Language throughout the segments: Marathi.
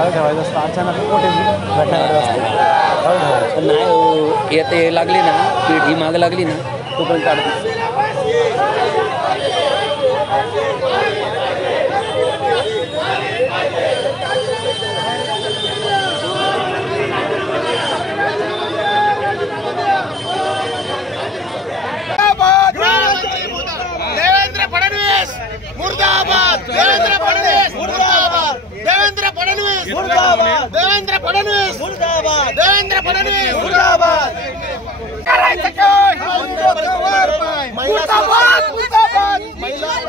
चालू ठेवायचं असतं. अचानक मोठी घटना घडत असते. चालू ठेवायचं नाही येते लागली ना पीठ ही माग लागली ना तोपर्यंत काढते. देवेंद्र फडणवीस मुर्दाबाद. देवेंद्र फडणवीस मुर्दाबाद. देवेंद्र फडणवीस मुर्दाबाद. देवेंद्र फडणवीस मुर्दाबाद. देवेंद्र फडणवीस मुर्दाबाद. करायचं काय?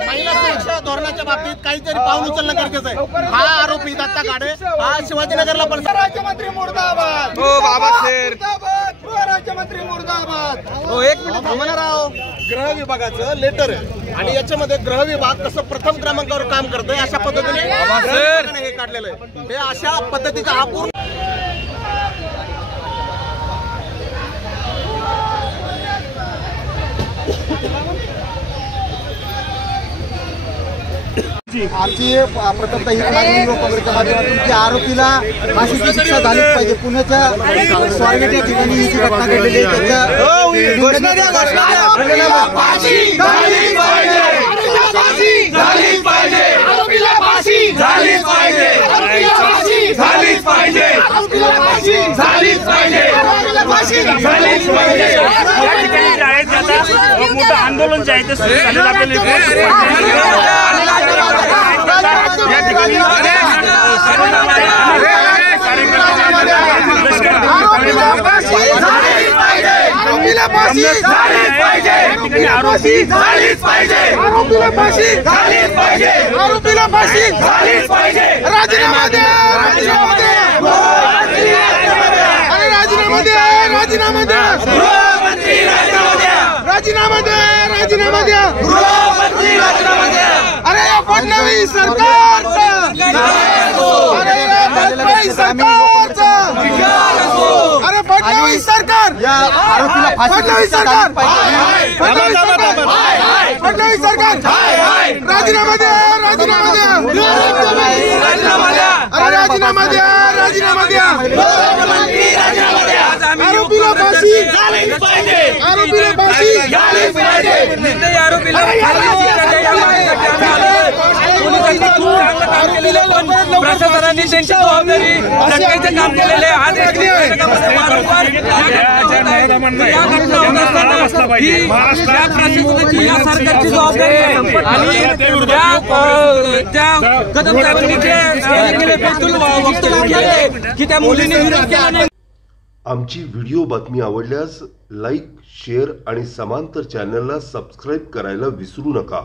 महिला सुरक्षा धोरणाच्या बाबतीत काहीतरी पाऊल उचलणं गरजेचं आहे. हा आरोपी दत्ता गाडे हा शिवाजीनगरला पण राज्यमंत्री मुर्दाबाद. हो बाबासाहेब राज्यमंत्री मुर्दाबाद. हो एक मिनिट थांबणार आहोत. गृह विभागाचं लेटर आहे आणि याच्यामध्ये गृह विभाग कसं प्रथम क्रमांकावर काम करतोय अशा पद्धतीने हे काढलेलं आहे. हे अशा पद्धतीचा हा पूर्ण आमची प्रथमतः ही मागणी व काँग्रेसच्या माध्यमातून की आरोपीला फाशीची शिक्षा झालीच पाहिजे. पुण्याच्या स्वारगेट या ठिकाणी ही जी घटना घडलेली आहे त्याच्या मोठं आंदोलन जे आहे ते सुरू झालेलं राजीनामा द्या. राजीनामा द्या. राजीनामा द्या. राजीनामा द्या. राजीनामा द्या. अरे फडणवीस सरकारचं. अरे फडणवीस सरकारचं. अरे फडणवीस सरकार. या आरोपीला फडणवीस सरकार. फडणवीस सरकार. फडणवीस सरकार. राजीनामा द्या. राजीनामा द्या. राजीनामा द्या. अरे राजीनामा द्या. राजीनामा द्या. आरोपीला फाशी झालीच पाहिजे. आरोपीला फाशी झालीच पाहिजे. प्रशासनाने त्यांची जबाबदारी लटकायचं काम केलेलं आहे. आज प्रशासनाची या सरकारची जबाबदारी आहे आणि त्या कदम की त्या मुलीने विरोध केला नाही. आमची व्हिडिओ बातमी आवडल्यास लाईक, शेअर आणि समांतर चॅनलला सबस्क्राईब करायला विसरू नका.